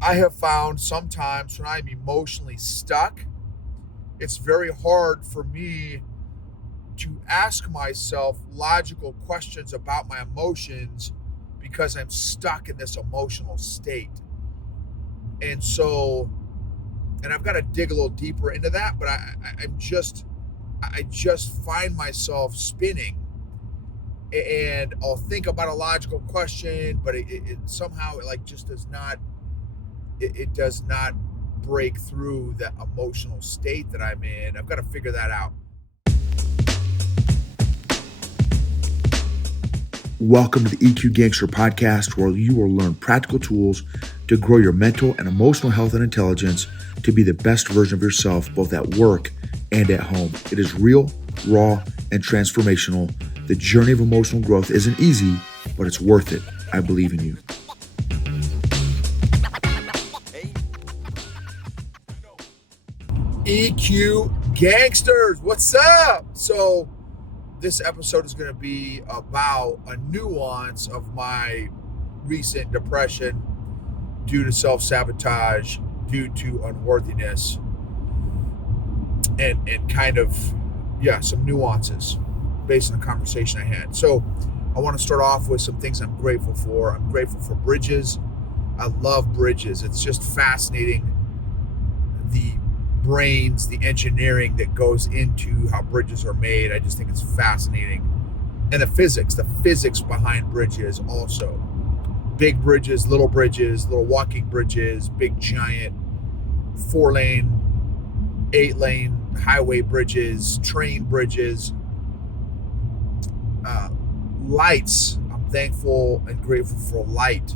I have found sometimes when I'm emotionally stuck, it's very hard for me to ask myself logical questions about my emotions because I'm stuck in this emotional state. And so, and I've got to dig a little deeper into that, but I just find myself spinning, and I'll think about a logical question, but it somehow like just it does not break through that emotional state that I'm in. I've got to figure that out. Welcome to the EQ Gangster podcast, where you will learn practical tools to grow your mental and emotional health and intelligence to be the best version of yourself, both at work and at home. It is real, raw, and transformational. The journey of emotional growth isn't easy, but it's worth it. I believe in you. EQ Gangsters, what's up? So, this episode is going to be about a nuance of my recent depression due to self-sabotage, due to unworthiness, and kind of, some nuances based on the conversation I had. So I want to start off with some things I'm grateful for. I'm grateful for bridges. I love bridges. It's just fascinating, the brains, the engineering that goes into how bridges are made. I just think it's fascinating. And the physics behind bridges also. Big bridges, little walking bridges, big giant 4-lane, 8-lane highway bridges, train bridges, lights. I'm thankful and grateful for light.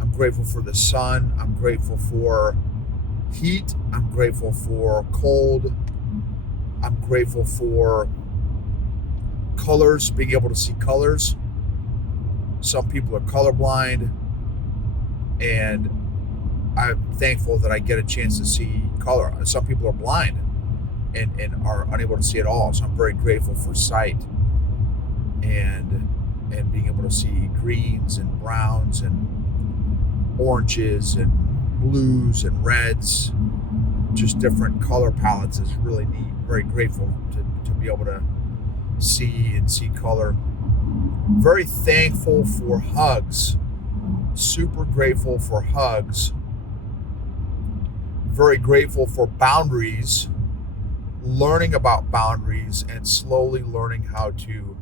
I'm grateful for the sun. I'm grateful for heat. I'm grateful for cold. I'm grateful for colors, being able to see colors. Some people are colorblind, and I'm thankful that I get a chance to see color. Some people are blind and are unable to see at all. So I'm very grateful for sight and being able to see greens and browns and oranges and blues and reds. Just different color palettes is really neat. Very grateful to be able to see color. Very thankful for hugs. Super grateful for hugs. Very grateful for boundaries, learning about boundaries, and slowly learning how to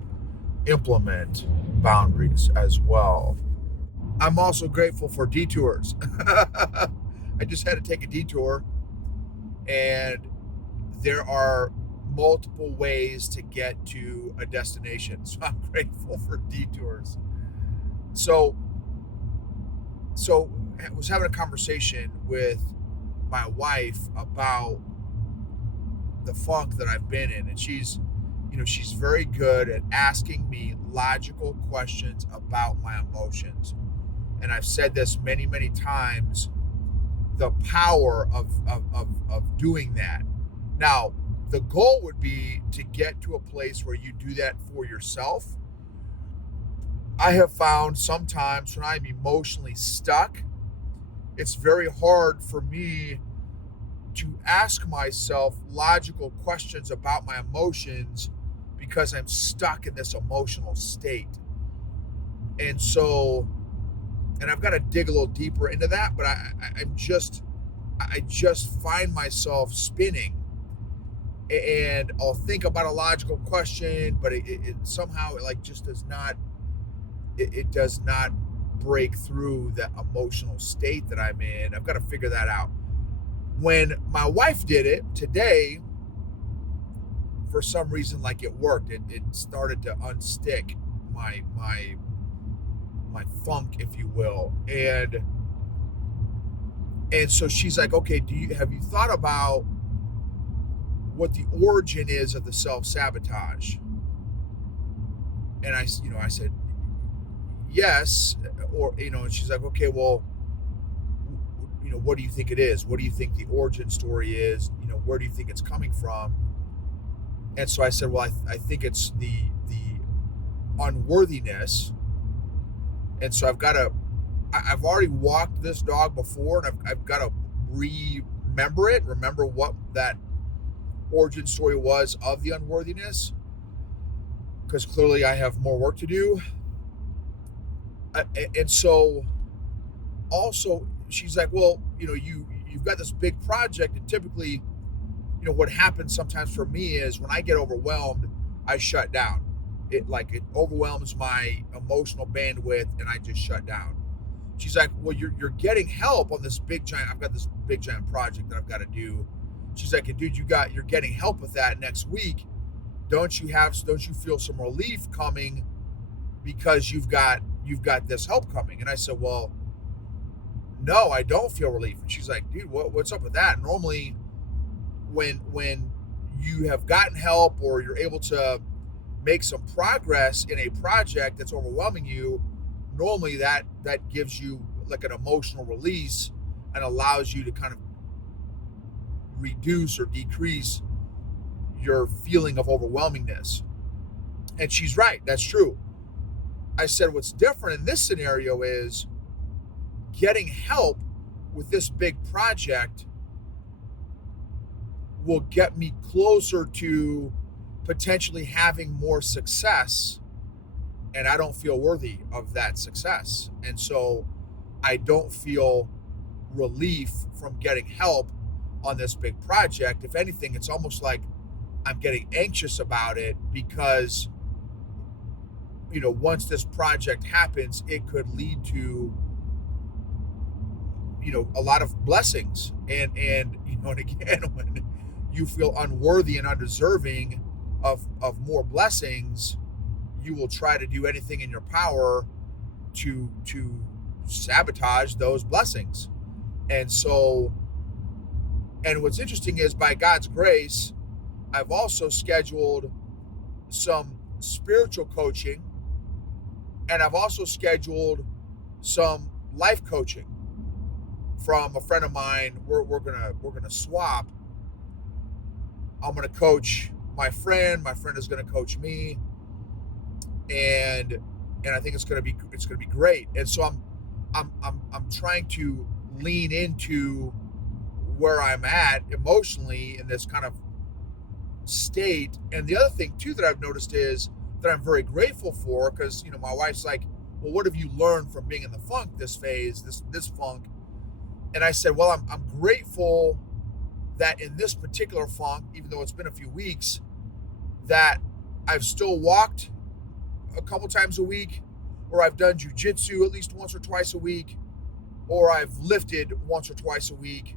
implement boundaries as well. I'm also grateful for detours. I just had to take a detour, and there are multiple ways to get to a destination. So I'm grateful for detours. So I was having a conversation with my wife about the funk that I've been in, and she's very good at asking me logical questions about my emotions. And I've said this many, many times, the power of doing that. Now, the goal would be to get to a place where you do that for yourself. I have found sometimes when I'm emotionally stuck, it's very hard for me to ask myself logical questions about my emotions because I'm stuck in this emotional state. And so, and I've got to dig a little deeper into that, but I just find myself spinning, and I'll think about a logical question, but it somehow like just does not break through that emotional state that I'm in. I've got to figure that out. When my wife did it today, for some reason, like it worked. It started to unstick my funk, if you will, and so she's like, okay, have you thought about what the origin is of the self-sabotage? And I said yes, and she's like, okay, well, what do you think it is? What do you think the origin story is? Where do you think it's coming from? And so I said, well, I think it's the unworthiness. And so I've got to I've already walked this dog before, and I've got to remember what that origin story was of the unworthiness, because clearly I have more work to do. And so also she's like, well, you've got this big project, and typically, what happens sometimes for me is when I get overwhelmed, I shut down. It overwhelms my emotional bandwidth, and I just shut down. She's like, well, you're getting help on this big giant. I've got this big giant project that I've got to do. She's like, dude, you're getting help with that next week. Don't you feel some relief coming because you've got this help coming? And I said, well, no, I don't feel relief. And she's like, dude, what's up with that? Normally, when you have gotten help or you're able to make some progress in a project that's overwhelming you, normally that gives you like an emotional release and allows you to kind of reduce or decrease your feeling of overwhelmingness. And she's right, that's true. I said, what's different in this scenario is getting help with this big project will get me closer to potentially having more success, and I don't feel worthy of that success. And so I don't feel relief from getting help on this big project. If anything, it's almost like I'm getting anxious about it because, once this project happens, it could lead to, a lot of blessings. And and again, when you feel unworthy and undeserving of more blessings, you will try to do anything in your power to sabotage those blessings. And so, and what's interesting is, by God's grace, I've also scheduled some spiritual coaching, and I've also scheduled some life coaching from a friend of mine. We're gonna swap. I'm gonna coach my friend. My friend is gonna coach me, and I think it's gonna be great. And so I'm trying to lean into where I'm at emotionally in this kind of state. And the other thing too that I've noticed is that I'm very grateful for, because my wife's like, well, what have you learned from being in the funk, this phase, this funk? And I said, well, I'm grateful that in this particular funk, even though it's been a few weeks, that I've still walked a couple times a week, or I've done jujitsu at least once or twice a week, or I've lifted once or twice a week,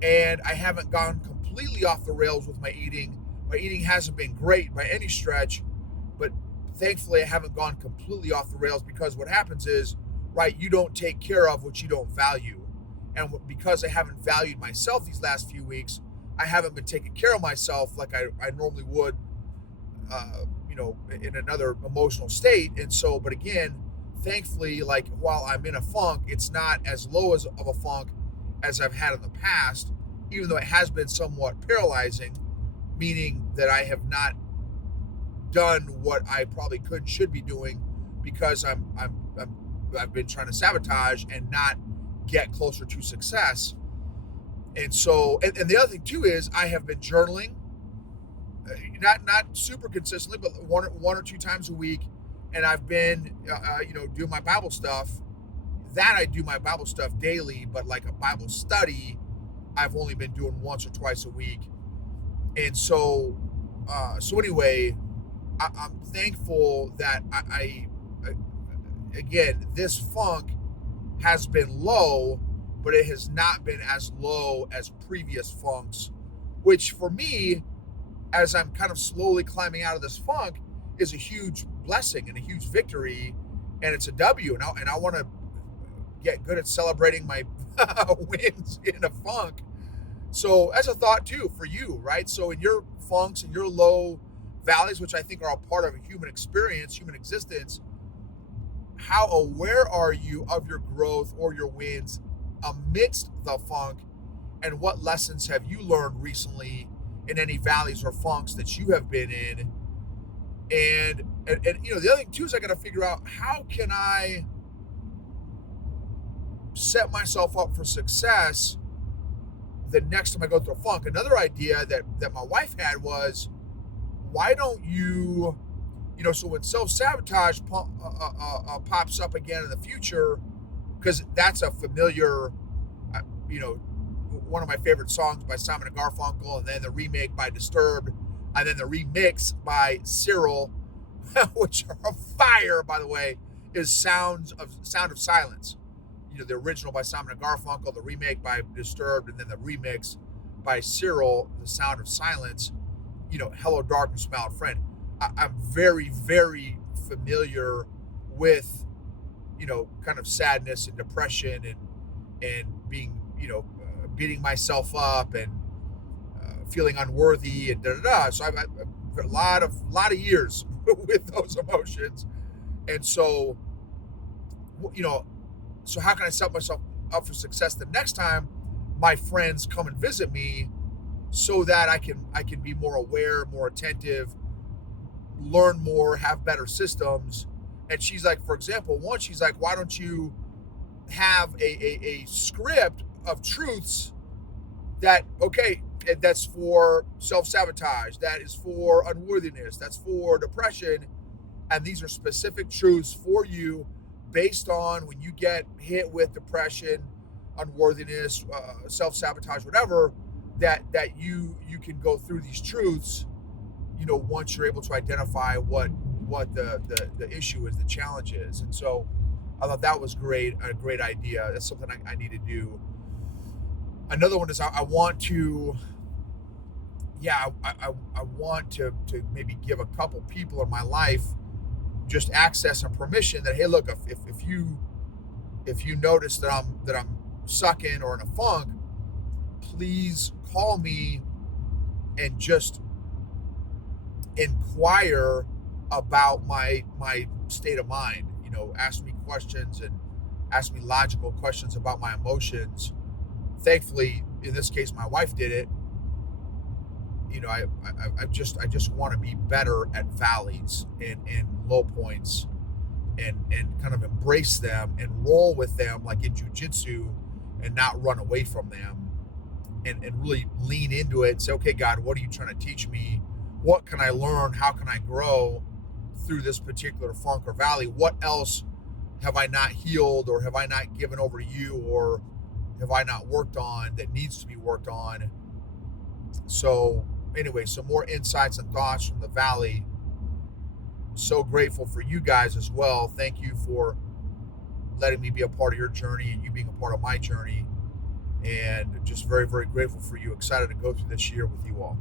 and I haven't gone completely off the rails with my eating. My eating hasn't been great by any stretch, but thankfully I haven't gone completely off the rails, because what happens is, right, you don't take care of what you don't value. And because I haven't valued myself these last few weeks, I haven't been taking care of myself like I normally would, in another emotional state. And so, but again, thankfully, like, while I'm in a funk, it's not as low of a funk as I've had in the past, even though it has been somewhat paralyzing, meaning that I have not done what I probably should be doing, because I've been trying to sabotage and not get closer to success. And so, and the other thing too is, I have been journaling, not super consistently, but one or two times a week, and I've been doing my Bible stuff. That I do my Bible stuff daily, but like a Bible study, I've only been doing once or twice a week. And so, anyway, I'm thankful that I again, this funk has been low, but it has not been as low as previous funks, which for me, as I'm kind of slowly climbing out of this funk, is a huge blessing and a huge victory, and it's a W. And I want to get good at celebrating my wins in a funk. So as a thought too for you, right? So in your funks and your low valleys, which I think are a part of a human experience, human existence, how aware are you of your growth or your wins amidst the funk? And what lessons have you learned recently in any valleys or funks that you have been in? And the other thing too is, I got to figure out, how can I set myself up for success the next time I go through a funk. Another idea that my wife had was, why don't you, so when self-sabotage pops up again in the future, because that's a familiar, uh, you know, one of my favorite songs by Simon and Garfunkel, and then the remake by Disturbed, and then the remix by Cyril, which are fire, by the way, is Sound of Silence. The original by Simon and Garfunkel, the remake by Disturbed, and then the remix by Cyril, The Sound of Silence. Hello Darkness, My Old Friend. I'm very, very familiar with, kind of sadness and depression and being, beating myself up and feeling unworthy and da da da. So I've a lot of years with those emotions, and so you know, so how can I set myself up for success the next time my friends come and visit me, so that I can be more aware, more attentive, learn more, have better systems. And she's like, for example, she's like, why don't you have a script of truths that, okay, that's for self-sabotage, that is for unworthiness, that's for depression, and these are specific truths for you based on when you get hit with depression, unworthiness, self-sabotage, whatever, that you can go through these truths, once you're able to identify what the issue is, the challenge is. And so I thought that was a great idea. That's something I need to do. Another one is I want to, yeah, I want to maybe give a couple people in my life just access and permission that, hey, look, if you notice that I'm sucking or in a funk, please call me and just inquire about my state of mind. Ask me questions and ask me logical questions about my emotions. Thankfully, in this case, my wife did it. I just want to be better at valleys and low points, and kind of embrace them and roll with them like in jujitsu, and not run away from them, and really lean into it and say, okay, God, what are you trying to teach me? What can I learn? How can I grow through this particular funk or valley? What else have I not healed, or have I not given over to you, or have I not worked on that needs to be worked on? So anyway, some more insights and thoughts from the valley. So grateful for you guys as well. Thank you for letting me be a part of your journey and you being a part of my journey. And just very, very grateful for you. Excited to go through this year with you all.